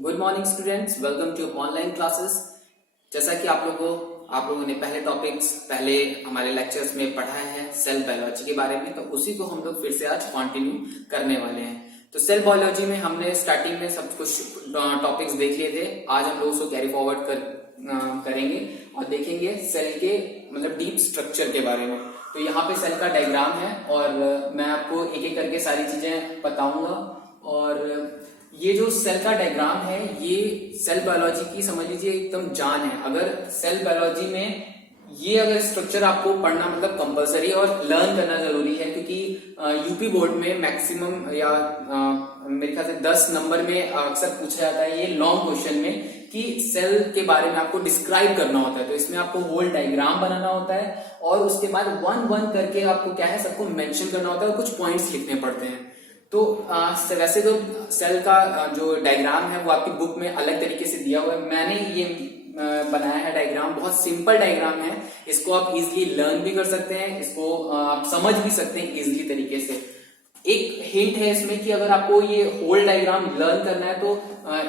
Good morning students, welcome to online classes. जैसा कि आप लोगों ने पहले हमारे लेक्चर्स में पढ़ा है सेल बायोलॉजी के बारे में, तो उसी को हम लोग फिर से आज कंटिन्यू करने वाले हैं। तो सेल बायोलॉजी में हमने स्टार्टिंग में सब कुछ टॉपिक्स देख लिए थे। आज हम लोग उसको कैरी फॉरवर्ड करेंगे और देखेंगे सेल के मतलब डीप स्ट्रक्चर के बारे में। तो यहाँ पे सेल का डायग्राम है और मैं आपको एक एक करके सारी चीजें बताऊंगा। और ये जो सेल का डायग्राम है ये सेल बायोलॉजी की समझ लीजिए एकदम जान है। अगर सेल बायोलॉजी में ये अगर स्ट्रक्चर आपको पढ़ना मतलब कंपलसरी और लर्न करना जरूरी है, क्योंकि यूपी बोर्ड में मैक्सिमम या मेरे ख्याल से 10 नंबर में अक्सर पूछा जाता है ये लॉन्ग क्वेश्चन में कि सेल के बारे में आपको डिस्क्राइब करना होता है। तो इसमें आपको होल डायग्राम बनाना होता है और उसके बाद वन वन करके आपको क्या है सबको मेंशन करना होता है और कुछ पॉइंट्स लिखने पड़ते हैं। तो वैसे तो सेल का जो डायग्राम है वो आपकी बुक में अलग तरीके से दिया हुआ है। मैंने ये बनाया है डायग्राम, बहुत सिंपल डायग्राम है। इसको आप इजीली लर्न भी कर सकते हैं, इसको आप समझ भी सकते हैं इजीली तरीके से। एक हिंट है इसमें कि अगर आपको ये होल डायग्राम लर्न करना है तो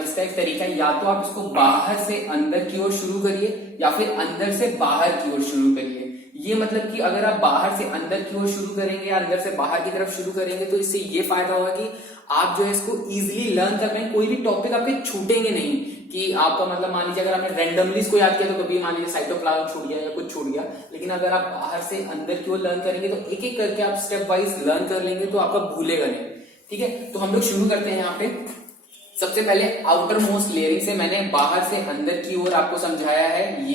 इसका एक तरीका है, या तो आप इसको बाहर से अंदर की ओर शुरू करिए या फिर अंदर से बाहर की ओर शुरू करिए। ये मतलब कि अगर आप बाहर से अंदर की ओर शुरू करेंगे या अंदर से बाहर की तरफ शुरू करेंगे तो इससे ये फायदा होगा कि आप जो है इसको इजीली लर्न कर रहे हैं। कोई भी टॉपिक आपके छूटेंगे नहीं कि आपका मतलब मान लीजिए अगर आपने रैंडमली इसको याद किया तो कभी मान लीजिए साइटोप्लाज्म छूट गया या कुछ छूट गया, लेकिन अगर आप बाहर से अंदर की ओर लर्न करेंगे तो एक एक करके आप स्टेप वाइज लर्न कर लेंगे तो आपका भूलेगा नहीं। ठीक है, तो हम लोग शुरू करते हैं। यहाँ पे सबसे पहले आउटर मोस्ट लेयरिंग से मैंने बाहर से अंदर की ओर आपको समझाया है।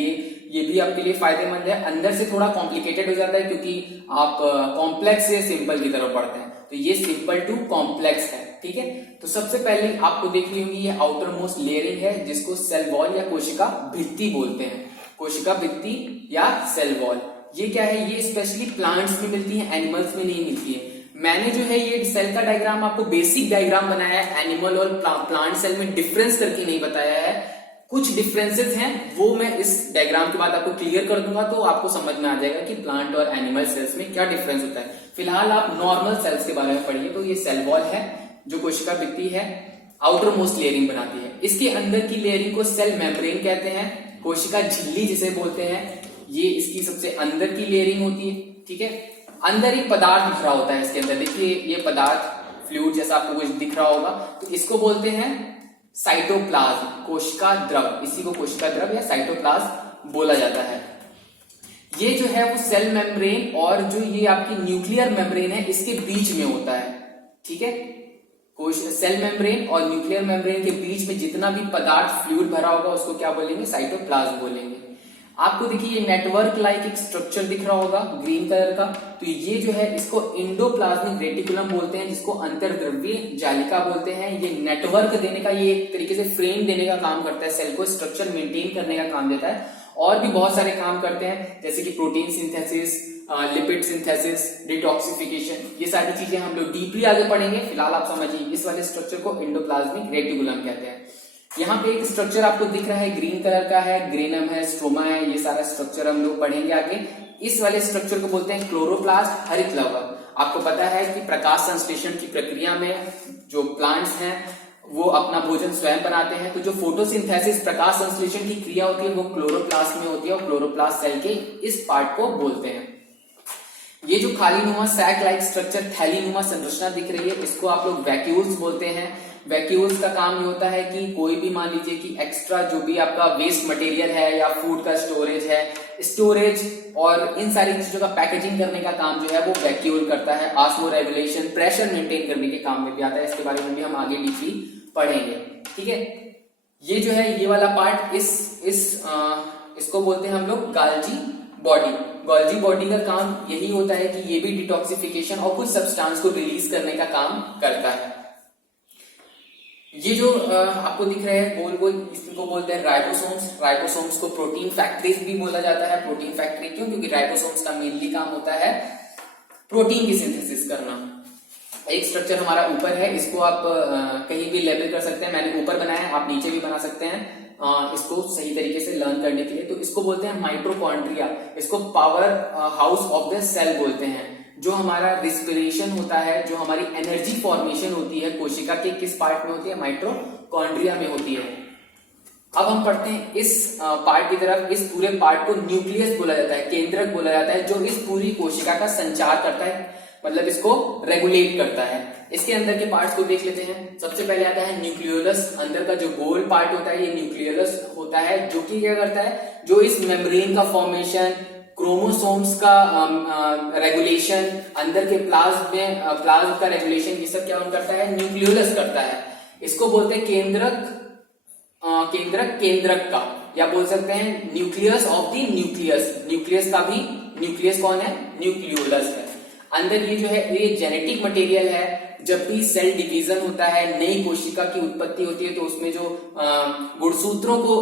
ये भी आपके लिए फायदेमंद है। अंदर से थोड़ा कॉम्प्लिकेटेड हो जाता है क्योंकि आप कॉम्प्लेक्स से सिंपल की तरफ बढ़ते हैं, तो ये सिंपल टू कॉम्प्लेक्स है। ठीक है, तो सबसे पहले आपको देखनी होगी ये आउटर मोस्ट लेयरिंग है जिसको सेल वॉल या कोशिका भित्ति बोलते हैं। कोशिका भित्ति या सेल वॉल ये क्या है? ये स्पेशली प्लांट्स में मिलती है, एनिमल्स में नहीं मिलती है। मैंने जो है ये सेल का डायग्राम आपको बेसिक डायग्राम बनाया है, एनिमल और प्लांट सेल में डिफरेंस करके नहीं बताया है। कुछ डिफरेंसेस हैं वो मैं इस डायग्राम के बाद आपको क्लियर कर दूंगा तो आपको समझ में आ जाएगा कि प्लांट और एनिमल सेल्स में क्या डिफरेंस होता है। फिलहाल आप नॉर्मल सेल्स के बारे में पढ़िए। तो ये सेल वॉल है जो कोशिका भित्ति है, आउटर मोस्ट लेयरिंग बनाती है। इसके अंदर की लेयरिंग को सेल मेम्ब्रेन कहते हैं, कोशिका झिल्ली जिसे बोलते हैं, ये इसकी सबसे अंदर की लेयरिंग होती है। ठीक है, अंदर एक पदार्थ दिख रहा होता है इसके अंदर, देखिए ये पदार्थ फ्लूइड जैसा आपको कुछ दिख रहा होगा, तो इसको बोलते हैं साइटोप्लाज्म, कोशिका द्रव। इसी को कोशिका द्रव या साइटोप्लाज्म बोला जाता है। ये जो है वो सेल मेम्ब्रेन और जो ये आपकी न्यूक्लियर मेम्ब्रेन है इसके बीच में होता है। ठीक है, सेल मेम्ब्रेन और न्यूक्लियर मेम्ब्रेन के बीच में जितना भी पदार्थ फ्लूइड भरा होगा उसको क्या बोलेंगे? साइटोप्लाज्म बोलेंगे। आपको देखिए ये नेटवर्क लाइक एक स्ट्रक्चर दिख रहा होगा ग्रीन कलर का, तो ये जो है इसको एंडोप्लाज्मिक रेटिकुलम बोलते हैं, जिसको अंतर्द्रव्यीय जालिका बोलते हैं। ये नेटवर्क देने का, ये एक तरीके से फ्रेम देने का काम करता है, सेल को स्ट्रक्चर मेंटेन करने का काम देता है। और भी बहुत सारे काम करते हैं जैसे कि protein synthesis, lipid synthesis, detoxification, ये सारी चीजें हम लोग डीपली आगे पढ़ेंगे। फिलहाल आप समझिए इस वाले स्ट्रक्चर को एंडोप्लाज्मिक रेटिकुलम कहते हैं। यहाँ पे एक स्ट्रक्चर आपको दिख रहा है ग्रीन कलर का है, ग्रेनम है, स्ट्रोमा है, ये सारा स्ट्रक्चर हम लोग पढ़ेंगे आगे। इस वाले स्ट्रक्चर को बोलते हैं क्लोरोप्लास्ट, हरित लवक। आपको पता है कि प्रकाश संश्लेषण की प्रक्रिया में जो प्लांट्स हैं वो अपना भोजन स्वयं बनाते हैं, तो जो फोटोसिंथेसिस प्रकाश संश्लेषण की क्रिया होती है वो क्लोरोप्लास्ट में होती है और क्लोरोप्लास्ट सेल के इस पार्ट को बोलते हैं। ये जो खाली नुमा सैक लाइक स्ट्रक्चर, थैली नुमा संरचना दिख रही है, इसको आप लोग वैक्यूल्स बोलते हैं। वैक्यूल्स का काम ये होता है कि कोई भी मान लीजिए कि एक्स्ट्रा जो भी आपका वेस्ट मटेरियल है या फूड का स्टोरेज है, स्टोरेज और इन सारी चीजों का पैकेजिंग करने का काम जो है वो वैक्यूल करता है। ऑस्मो रेगुलेशन, प्रेशर मेंटेन करने के काम में भी आता है। इसके बारे में भी हम आगे डीपली पढ़ेंगे। ठीक है, ये जो है ये वाला पार्ट इसको बोलते हैं हम लोग गाल्जी बॉडी। गोल्जी बॉडी का काम यही होता है कि ये भी डिटॉक्सिफिकेशन और कुछ सब्सटेंस को रिलीज करने का काम करता है। ये जो आपको दिख रहे हैं गोल गोल, इसको बोलते हैं राइबोसोम्स। राइबोसोम्स को प्रोटीन फैक्ट्रीज भी बोला जाता है। प्रोटीन फैक्ट्री क्यों? क्योंकि राइबोसोम्स का मेनली काम होता है प्रोटीन की सिंथेसिस करना। एक स्ट्रक्चर हमारा ऊपर है, इसको आप कहीं भी लेबल कर सकते हैं। मैंने ऊपर बनाया है, आप नीचे भी बना सकते हैं इसको सही तरीके से लर्न करने के लिए। तो इसको बोलते हैं माइटोकॉन्ड्रिया। इसको power house of the cell बोलते हैं। जो हमारा रिस्पिरेशन होता है, जो हमारी एनर्जी फॉर्मेशन होती है कोशिका के किस पार्ट में होती है? माइटोकॉन्ड्रिया में होती है। अब हम पढ़ते हैं इस पार्ट की तरफ। इस पूरे पार्ट को न्यूक्लियस बोला जाता है, केंद्रक बोला जाता है, जो इस पूरी कोशिका का संचार करता है, मतलब इसको रेगुलेट करता है। इसके अंदर के पार्ट्स को देख लेते हैं। सबसे पहले आता है न्यूक्लियोलस। अंदर का जो गोल पार्ट होता है ये न्यूक्लियोलस होता है, जो कि क्या करता है, जो इस मेम्ब्रेन का फॉर्मेशन, क्रोमोसोम्स का रेगुलेशन, अंदर के प्लाज्म का रेगुलेशन, ये सब क्या करता है, न्यूक्लियोलस करता है। इसको बोलते हैं केंद्रक का, या बोल सकते हैं nucleus of the nucleus. Nucleus का भी न्यूक्लियस कौन है, न्यूक्लियोलस है। अंदर ये जो है ये जेनेटिक मटेरियल है। जब भी सेल डिवीजन होता है, नई कोशिका की उत्पत्ति होती है, तो उसमें जो गुणसूत्रों को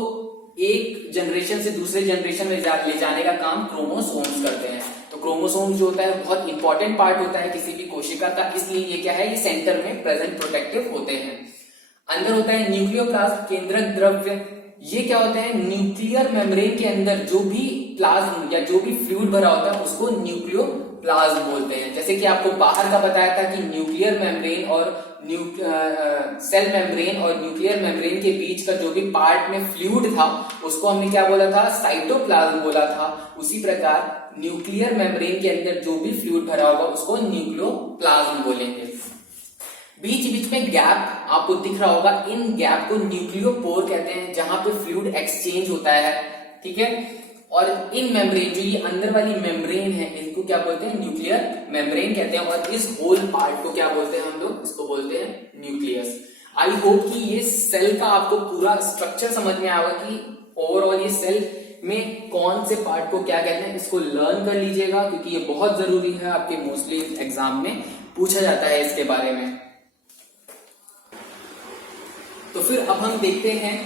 एक जनरेशन से दूसरे जनरेशन में ले जाने का काम क्रोमोसोम्स करते हैं। तो क्रोमोसोम्स जो होता है बहुत इंपॉर्टेंट पार्ट होता है किसी भी कोशिका का, इसलिए ये क्या है, ये सेंटर में प्रेजेंट प्रोटेक्टिव होते हैं। अंदर होता है न्यूक्लियोप्लाज्म, केंद्रक द्रव्य। ये क्या होता है, न्यूक्लियर मेम्ब्रेन के अंदर जो भी प्लाज्म या जो भी फ्लूइड भरा होता है उसको न्यूक्लियोप्लाज्म बोलते हैं। जैसे कि आपको बाहर का बताया था कि न्यूक्लियर मेम्ब्रेन और सेल मेम्ब्रेन और न्यूक्लियर मेम्ब्रेन के बीच का जो भी पार्ट में फ्लूइड था उसको हमने क्या बोला था, साइटोप्लाज्म बोला था। उसी प्रकार न्यूक्लियर मेम्ब्रेन के अंदर जो भी फ्लूइड भरा होगा उसको न्यूक्लियोप्लाज्म बोलेंगे। बीच बीच में गैप आपको दिख रहा होगा, इन गैप को न्यूक्लियोपोर कहते हैं, जहां पे फ्लूइड एक्सचेंज होता है। ठीक है, और इन मेम्ब्रेन, जो ये अंदर वाली मेम्ब्रेन है, इनको क्या बोलते हैं, न्यूक्लियर मेम्ब्रेन कहते हैं। और इस होल पार्ट को क्या बोलते हैं हम लोग, इसको बोलते हैं न्यूक्लियस। आई होप कि ये सेल का आपको पूरा स्ट्रक्चर समझ में आएगा कि ओवरऑल ये सेल में कौन से पार्ट को क्या कहते हैं। इसको लर्न कर लीजिएगा क्योंकि ये बहुत जरूरी है, आपके मोस्टली एग्जाम में पूछा जाता है इसके बारे में। तो फिर अब हम देखते हैं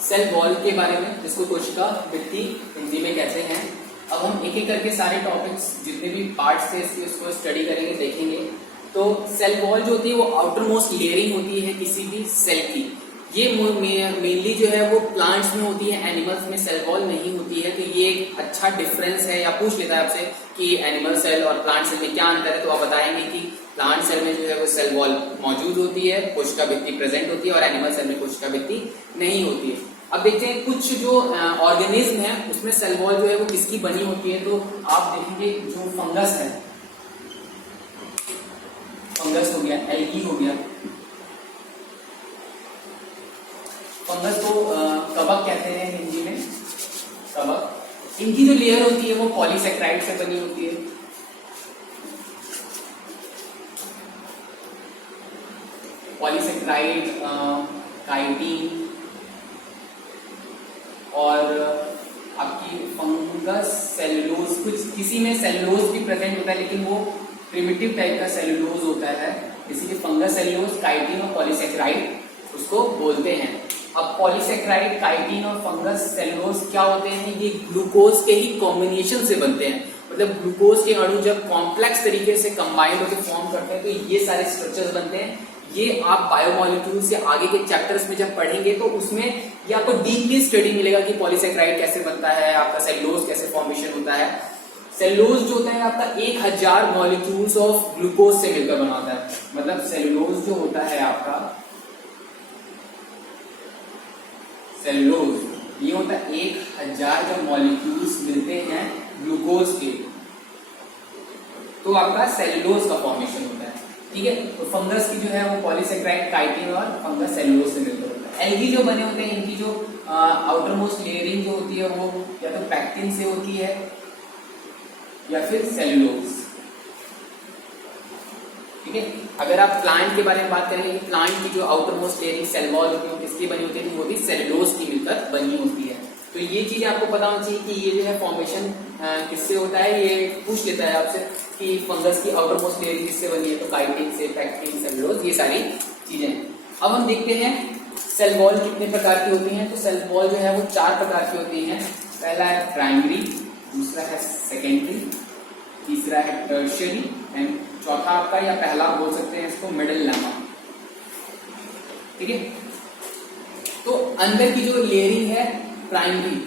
सेल वॉल के बारे में, जिसको कोशिका भित्ति हिंदी में कहते हैं। अब हम एक एक करके सारे टॉपिक्स जितने भी पार्ट्स थे इसको स्टडी करेंगे, देखेंगे। तो सेल वॉल जो होती है वो आउटर मोस्ट लेयरिंग होती है किसी भी सेल की। ये मेनली जो है वो प्लांट्स में होती है, एनिमल्स में सेल वॉल नहीं होती है। तो ये एक अच्छा डिफरेंस है, या पूछ लेता है आपसे कि एनिमल सेल और प्लांट सेल में क्या अंतर है, तो आप बताएंगे कि प्लांट सेल में जो है वो सेल वॉल मौजूद होती है, कोशिका भित्ति प्रेजेंट होती है, और एनिमल सेल में कोशिका भित्ति नहीं होती है। अब देखते हैं कुछ जो ऑर्गेनिज्म है उसमें सेल वॉल जो है वो किसकी बनी होती है। तो आप देखेंगे जो फंगस है, फंगस हो गया, एल्गी हो गया, फंगस को कवक कहते हैं हिंदी में, कवक। इनकी जो लेयर होती है वो पॉलीसेक्राइड से बनी होती है। पॉलीसेक्राइड, काइटिन, और आपकी फंगस सेलुलोज, कुछ किसी में सेलुलोज भी प्रेजेंट होता है, लेकिन वो प्रिमिटिव टाइप का सेलुलोज होता है, इसीलिए फंगस सेलुलोज, काइटिन और पॉलीसेक्राइड उसको बोलते हैं। अब पॉलीसेक्राइड, काइटिन और फंगस सेलुलोज क्या होते हैं, ये ग्लूकोज के ही कॉम्बिनेशन से बनते हैं। मतलब ग्लूकोज के अणु जब कॉम्प्लेक्स तरीके से कंबाइंड होकर फॉर्म करते हैं तो ये सारे स्ट्रक्चर्स बनते हैं। ये आप बायोमोलिक्यूल्स या आगे के चैप्टर्स में जब पढ़ेंगे तो उसमें ये आपको डीपली स्टडी मिलेगा कि पॉलीसेक्राइड कैसे बनता है, आपका सेलुलोज कैसे फॉर्मेशन होता है। सेलुलोज जो होता है आपका 1000 मॉलिक्यूल्स ऑफ ग्लूकोज से मिलकर बना होता है। मतलब सेलुलोज जो होता है आपका, सेलुलोज ये होता है 1000 जब मॉलिक्यूल्स मिलते हैं ग्लूकोज के, तो आपका सेलुलोज का फॉर्मेशन होता है। ठीक है, तो फंगस की जो है वो पॉलीसेक्राइड, काइटिन और फंगस सेलुलोज से मिलकर होता है। एल्गी जो बने होते हैं, इनकी जो आउटर मोस्ट लेयरिंग जो होती है वो या तो पैक्टिन से होती है या फिर सेलुलोज। ठीक है, अगर आप प्लांट के बारे में बात करेंगे, प्लांट की जो outer most layering cell wall होती है किसकी बनी होती है, वो भी सेलुलोज की मिलकर बनी होती है। तो ये चीज आपको पता होना चाहिए कि ये जो है फॉर्मेशन किससे होता है। ये पूछ लेता है आपसे कि फंगस की आउटर मोस्ट लेयरिंग किससे बनी है, तो काइटिन से, पैक्टिन, सेलुलोज, ये सारी चीजें। अब हम देखते हैं सेल वॉल कितने प्रकार की होती हैं। तो सेल वॉल जो है वो 4 प्रकार की होती हैं। पहला है प्राइमरी, दूसरा है सेकेंडरी, तीसरा है टर्शियरी, एंड चौथा आपका या पहला बोल सकते हैं इसको मिडिल लेमा। ठीक है, तो अंदर की जो लेयरिंग है प्राइमरी,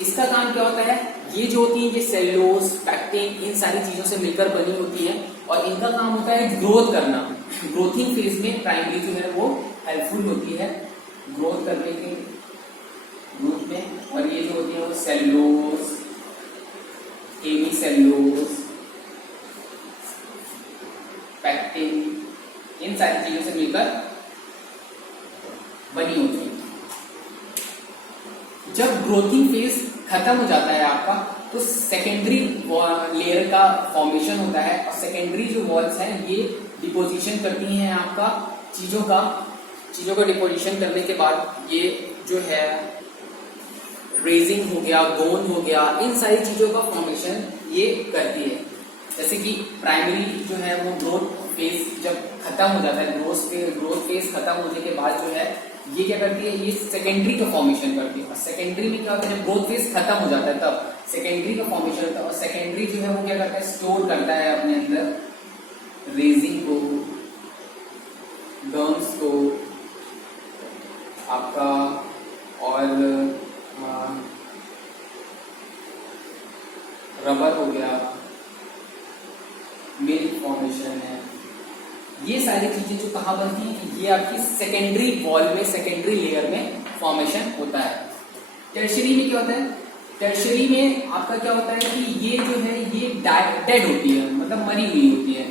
इसका काम क्या होता है, ये जो होती है ये सेलुलोज, पैक्टिन, इन सारी चीजों से मिलकर बनी होती है और इनका काम होता है ग्रोथ करना। ग्रोथिंग फेज में प्राइमरी जो है वो हेल्पफुल होती है ग्रोथ करने के ग्रोथ में, और ये जो होती है वो सेलुलोज, हेमीसेलुलोज, पैक्टिन, इन सारी चीजों से मिलकर बनी होती है। जब ग्रोथिंग फेज खत्म हो जाता है आपका, तो सेकेंडरी लेयर का फॉर्मेशन होता है, और सेकेंडरी जो वॉल्स हैं ये डिपोजिशन करती हैं आपका चीजों को डिपोजिशन करने के बाद ये जो है रेजिंग हो गया, गोन हो गया, इन सारी चीजों का फॉर्मेशन ये करती है। जैसे कि प्राइमरी जो है वो ग्रोथ फेज जब खत्म हो जाता है, ग्रोथ फेज खत्म होने के बाद जो है ये क्या करती है, ये सेकेंडरी का फॉर्मेशन करती है। और सेकेंडरी में क्या होता है, जब ग्रोथ फेज खत्म हो जाता है तब सेकेंडरी का फॉर्मेशन होता है, और सेकेंडरी जो है वो क्या करता है, स्टोर करता है अपने अंदर रेजिंग को, गम्स को आपका, और रबर हो गया, मिल्क फॉर्मेशन है, ये सारी चीजें जो कहाँ बनती हैं, ये आपकी सेकेंडरी वॉल में, सेकेंडरी लेयर में फॉर्मेशन होता है। टर्शियरी में क्या होता है, टर्शियरी में आपका क्या होता है कि ये जो है ये डेड होती है, मतलब मरी हुई होती है।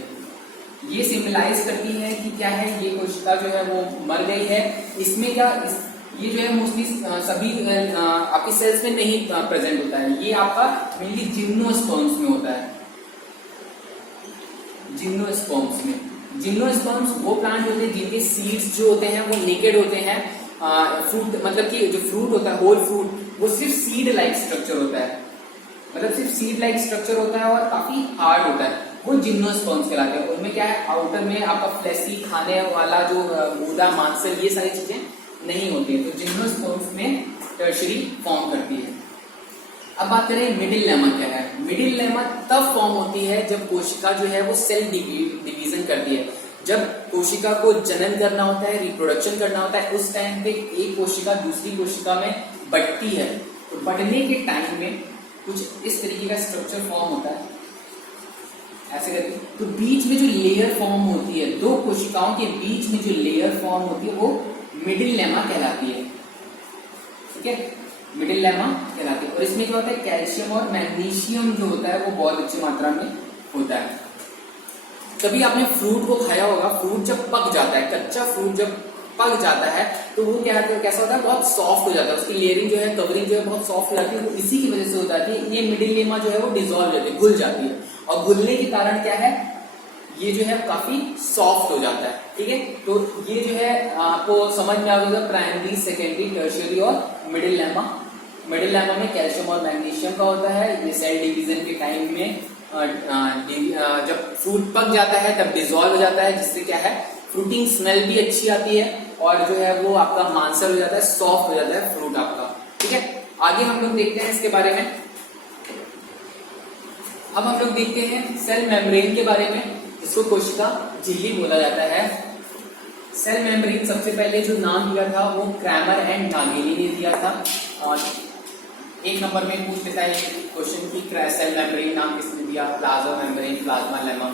ये सिंबलाइज करती है कि क्या है, ये कोशिका जो है वो मर गई है। इसमें क्या ये जो है मोस्टली सभी आपकी सेल्स में नहीं प्रेजेंट होता है, ये आपका मेनली जिम्नोस्पर्म्स में होता है। जिम्नोस्पर्म्स में, जिम्नोस्पर्म्स वो प्लांट होते हैं जिनके सीड्स जो होते हैं वो नेकेड होते हैं। फ्रूट मतलब कि जो फ्रूट होता है, होल फ्रूट, वो सिर्फ सीड लाइक स्ट्रक्चर होता है, मतलब सिर्फ सीड लाइक स्ट्रक्चर होता है और काफी हार्ड होता है, वो जिम्नोस्पर्म्स कहलाते हैं। उनमें क्या है, आउटर में आपका फ्लेशी खाने वाला जो गूदा, मांसल, ये सारी चीजें नहीं होती है। तो जिम्नोस्पर्म्स में टर्शियरी फॉर्म करती है। अब बात करें मिडिल लेमा क्या है। मिडिल लेमा तब फॉर्म होती है जब कोशिका जो है वो सेल डिवीजन करती है। जब कोशिका को जनन करना होता है, रिप्रोडक्शन करना होता है, उस टाइम पे एक कोशिका दूसरी कोशिका में बढ़ती है। तो बढ़ने के टाइम में कुछ इस तरीके का स्ट्रक्चर फॉर्म होता है, ऐसे करके। तो बीच में जो लेयर फॉर्म होती है, दो कोशिकाओं के बीच में जो लेयर फॉर्म होती है वो मिडिल लेमा कहलाती है। ठीक है, मिडिल लेमा कहलाती है। और इसमें क्या होता है, कैल्शियम और मैग्नीशियम जो होता है वो बहुत अच्छी मात्रा में होता है। कभी आपने फ्रूट को खाया होगा, फ्रूट जब पक जाता है, कच्चा फ्रूट जब पक जाता है तो वो क्या है, कैसा होता है, बहुत सॉफ्ट हो जाता है, उसकी लेयरिंग जो है, कवरिंग जो है बहुत सॉफ्ट हो जाती है। वो इसी की वजह से हो जाती है, ये मिडिल लेमा जो है वो डिसॉल्व हो जाती है, घुल जाती है। और घुलने के कारण क्या है, ये जो है काफी सॉफ्ट हो जाता है। ठीक है, तो ये जो है आपको समझ में आ गया, प्राइमरी, सेकेंडरी, टर्शियरी और मिडिल लेमा। मिडिल लेमा में कैल्शियम और मैग्नीशियम का होता है। ये सेल डिवीजन के टाइम में जब फ्रूट पक जाता है तब डिसॉल्व हो जाता है, जिससे क्या है, फ्रूटिंग स्मेल भी अच्छी आती है और जो है वो आपका मांसल हो जाता है, सॉफ्ट हो जाता है फ्रूट आपका। ठीक है, आगे हम लोग देखते हैं इसके बारे में। अब हम लोग देखते हैं सेल मेम्ब्रेन के बारे में, इसको कोशिका झिल्ली बोला जाता है। सेल मेम्ब्रेन सबसे पहले जो नाम दिया था वो क्रैमर एंड नागेली ने दिया था। और एक नंबर में पूछ लेता है क्वेश्चन की सेल मेम्ब्रेन नाम किसने दिया, प्लाज्मा मेम्ब्रेन, प्लाज्मा लेमा।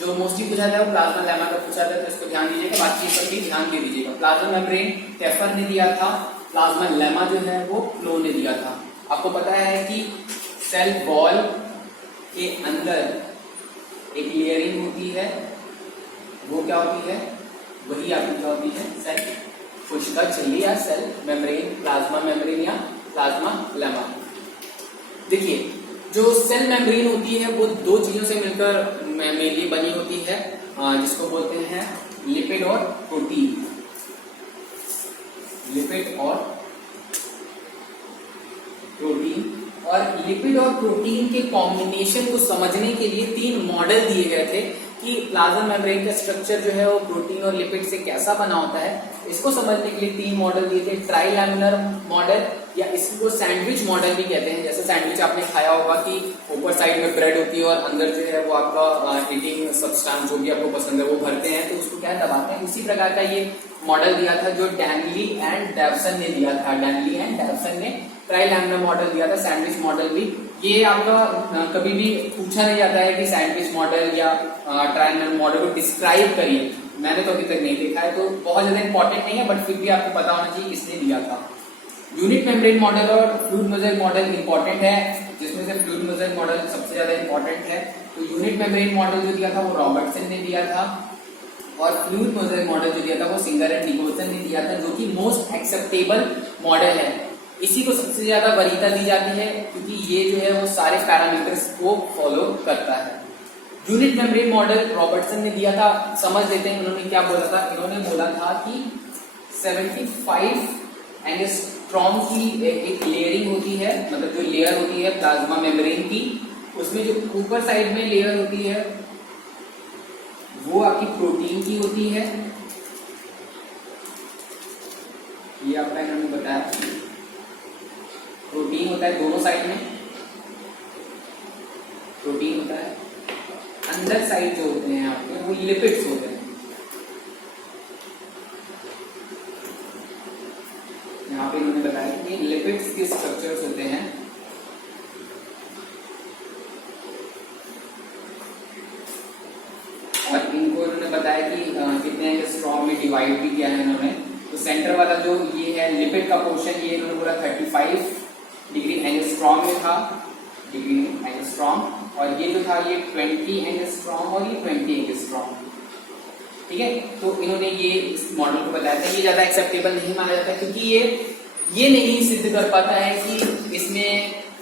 जो मोस्टली पूछा था वो प्लाज्मा लेमा का पूछा था, तो इसको ध्यान दीजिएगा, बातचीत पर भी ध्यान दे दीजिएगा। प्लाज्मा मेम्ब्रेन टेफर ने दिया था, प्लाज्मा लेमा जो है वो फ्लो ने दिया था। आपको पता है कि सेल वॉल के अंदर एक लेयरिंग होती है, वो क्या होती है, वही आपकी क्या होती है, सेल कोशिका झिल्ली या सेल मेम्ब्रेन, प्लाज्मा मेम्ब्रेन या प्लाज्मा लेमा। देखिए, जो सेल मेम्ब्रेन होती है वो दो चीजों से मिलकर मेनली बनी होती है, जिसको बोलते हैं लिपिड और प्रोटीन। लिपिड और प्रोटीन। और लिपिड और प्रोटीन के कॉम्बिनेशन को समझने के लिए 3 मॉडल दिए गए थे कि प्लाज्मा मेम्ब्रेन का स्ट्रक्चर जो है वो प्रोटीन और लिपिड से कैसा बना होता है। इसको समझने के लिए 3 मॉडल दिए थे, ट्राइलैमिनर मॉडल, या इसको सैंडविच मॉडल भी कहते हैं। जैसे सैंडविच आपने खाया होगा कि ऊपर साइड में ब्रेड होती है और अंदर जो है वो आपका ईटिंग सब्सटेंस जो भी आपको पसंद है वो भरते हैं, तो उसको क्या दबाते हैं। उसी प्रकार का ये मॉडल दिया था जो डैनली एंड डेवसन ने दिया था। डैनली एंड डेवसन ने ट्राइलैमिनर मॉडल दिया था, सैंडविच मॉडल भी। ये आपका कभी भी पूछा नहीं जाता है कि सैंडविच मॉडल या ट्राइलैमिनर मॉडल को डिस्क्राइब करिए, मैंने तो अभी तक नहीं देखा है, तो बहुत ज्यादा इंपॉर्टेंट नहीं है, बट फिर भी आपको पता होना चाहिए इसने दिया था। यूनिट मेम्ब्रेन मॉडल और फ्लूइड मोज़ेक मॉडल इंपॉर्टेंट है, जिसमें से फ्लूइड मोज़ेक मॉडल सबसे ज्यादा इंपॉर्टेंट है। तो यूनिट मेम्ब्रेन मॉडल जो दिया था वो रॉबर्टसन ने दिया था, और फ्लूइड मोज़ेक मॉडल जो दिया था वो सिंगर एंड निकोलसन ने दिया था, जो कि मोस्ट एक्सेप्टेबल मॉडल है। इसी को सबसे ज्यादा वरीयता दी जाती है, क्योंकि ये जो है वो सारे पैरामीटर्स को फॉलो करता है। यूनिट मेम्ब्रेन मॉडल रॉबर्टसन ने दिया था, समझ लेते हैं उन्होंने क्या बोला था। इन्होंने बोला था कि 75 एंगस्ट्रॉम की एक लेयरिंग होती है, मतलब जो लेयर होती है प्लाज्मा मेम्ब्रेन की, उसमें जो ऊपर साइड में लेयर होती है वो आपकी प्रोटीन की होती है। ये आपका इन्होंने बताया, प्रोटीन होता है दोनों साइड में, प्रोटीन होता है। अंदर साइड जो होते हैं आपके वो लिपिड्स होते हैं। यहाँ पे इन्होंने बताया कि लिपिड्स के स्ट्रक्चर्स होते हैं, और इनको इन्होंने बताया कि कितने एंगस्ट्रॉम में डिवाइड भी किया है इन्होंने। तो सेंटर वाला जो ये है लिपिड का पोर्शन, ये इन्होंने बोला 35 डिग्री एंगस्ट्रॉम में था, डिग्री एंगस्ट्रॉम, और ये जो था ये 20 एंगस्ट्रॉम और ये 20 एंगस्ट्रॉम। ठीक है, तो इन्होंने ये इस मॉडल को बताया था। ये ज्यादा एक्सेप्टेबल नहीं माना जाता, क्योंकि ये नहीं सिद्ध कर पाता है कि इसमें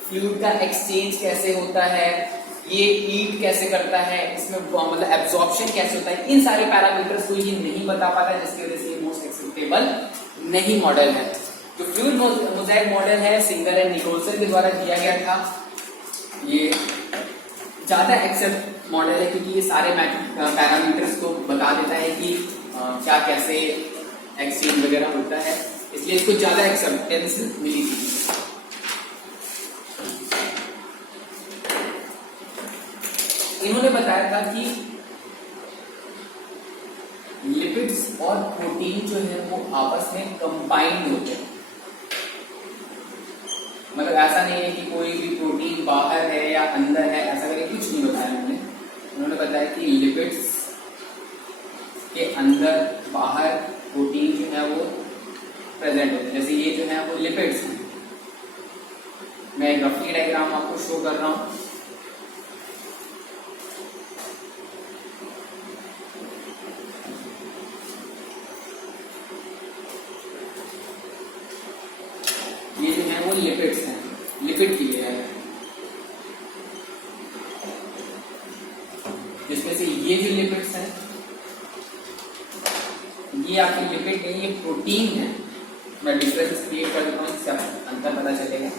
फ्लूइड का एक्सचेंज कैसे होता है, ये ईट कैसे करता है, इसमें मतलब एब्जॉर्प्शन कैसे होता है। इन सारे पैरामीटर्स को ये नहीं बता पाता, जिसकी वजह से ये मोस्ट एक्सेप्टेबल नहीं मॉडल है। जो फ्लूइड मोज़ेक मॉडल है सिंगर एंड निकोलसन के द्वारा दिया गया था, ये ज्यादा एक्सेप्ट मॉडल है, क्योंकि ये सारे पैरामीटर्स को बता देता है कि क्या कैसे एक्सचेंज वगैरह होता है, इसलिए इसको ज्यादा एक्सेप्टेंस मिली थी। इन्होंने बताया था कि लिपिड्स और प्रोटीन जो है वो आपस में कंबाइंड होते हैं, मतलब ऐसा नहीं है कि कोई भी प्रोटीन बाहर है या अंदर है, ऐसा करके कुछ नहीं बताया उन्होंने बताया कि लिपिड्स के अंदर बाहर प्रोटीन जो है वो प्रेजेंट होते हैं। जैसे ये जो है वो लिपिड्स हैं, मैं एक रफली डायग्राम आपको शो कर रहा हूं। ये जो है वो लिपिड्स हैं, लिपिड की लेयर है, जिसमें से ये जो लिपिड्स हैं ये आपके लिपिड नहीं, ये प्रोटीन है। मैं डिफरेंस क्रिएट कर देता हूँ, इससे अंतर पता चलेगा।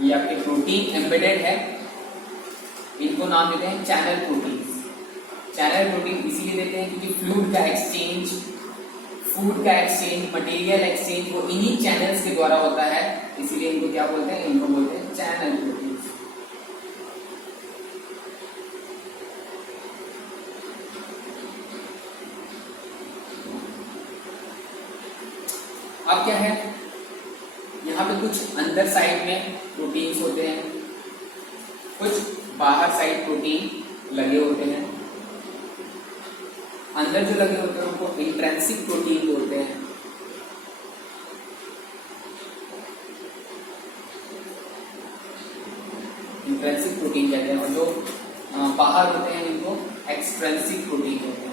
ये आपके प्रोटीन एम्बेडेड है, इनको नाम देते हैं चैनल प्रोटीन। चैनल प्रोटीन इसीलिए देते हैं क्योंकि फ्लूइड का एक्सचेंज, फूड का एक्सचेंज, मटेरियल एक्सचेंज वो इन्हीं चैनल्स के द्वारा होता है, इसीलिए इनको क्या बोलते हैं, इनको बोलते हैं चैनल प्रोटीन। अब क्या है, यहाँ पे कुछ अंदर साइड में प्रोटीन्स होते हैं, कुछ बाहर साइड प्रोटीन लगे होते हैं। अंदर जो लगे होते हैं उनको इंट्रिंसिक प्रोटीन बोलते हैं। इंट्रिंसिक प्रोटीन कहते हैं, और जो बाहर होते हैं इनको एक्सट्रिंसिक प्रोटीन कहते हैं।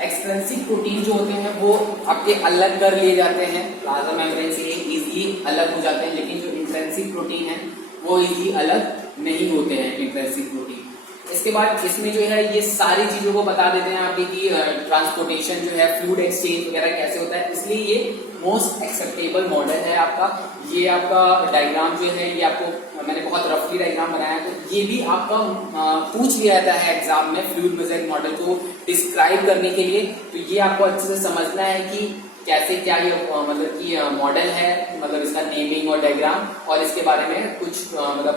एक्सट्रिंसिक प्रोटीन जो होते हैं वो आपके अलग कर लिए जाते हैं प्लाज्मा मेम्ब्रेन से, इजीली अलग हो जाते हैं, लेकिन जो इंट्रिंसिक प्रोटीन है वो इजीली अलग नहीं होते हैं इंट्रिंसिक प्रोटीन। इसके बाद इसमें जो है ये सारी चीजों को बता देते हैं आपकी कि ट्रांसपोर्टेशन जो है, फ्लूइड एक्सचेंज वगैरह कैसे होता है, इसलिए ये मोस्ट एक्सेप्टेबल मॉडल है आपका। ये आपका डायग्राम जो है ये आपको मैंने बहुत रफली डायग्राम बनाया है, तो ये भी आपका पूछ लिया जाता है एग्जाम में फ्लूइड मोज़ेक मॉडल को डिस्क्राइब करने के लिए। तो ये आपको अच्छे से समझना है कि कैसे क्या ये मतलब कि मॉडल है, मतलब इसका नेमिंग और डायग्राम, और इसके बारे में कुछ मतलब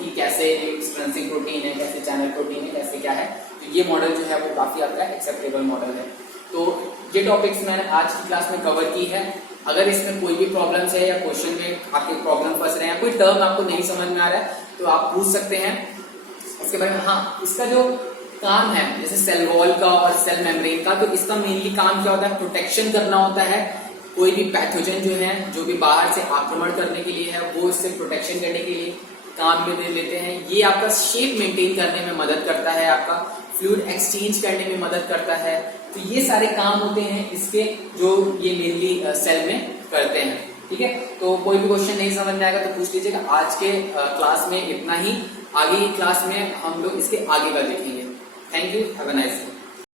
कि कैसे एक्सट्रिंसिक प्रोटीन है, कैसे चैनल प्रोटीन है, कैसे क्या है। तो ये मॉडल जो है वो काफी आपका एक्सेप्टेबल मॉडल है। तो ये टॉपिक्स मैंने आज की क्लास में कवर की है। अगर इसमें कोई भी प्रॉब्लम्स है या क्वेश्चन में आपके प्रॉब्लम फंस रहे हैं, कोई टर्म आपको नहीं समझ में आ रहा है, तो आप पूछ सकते हैं। इसके बारे में। हाँ, इसका जो काम है जैसे सेल वॉल का और सेल मेम्ब्रेन का, तो इसका मेनली काम क्या होता है, प्रोटेक्शन करना होता है। कोई भी पैथोजन जो है, जो भी बाहर से आक्रमण करने के लिए है, वो इससे प्रोटेक्शन करने के लिए काम में दे लेते हैं। ये आपका शेप मेंटेन करने में मदद करता है, आपका फ्लूइड एक्सचेंज करने में मदद करता है। तो ये सारे काम होते हैं इसके, जो ये मेनली सेल में करते हैं। ठीक है, तो कोई भी क्वेश्चन नहीं समझ में आएगा तो पूछ लीजिएगा। आज के क्लास में इतना ही, आगे की क्लास में हम लोग इसके आगे का देखेंगे। Thank you, have a nice day.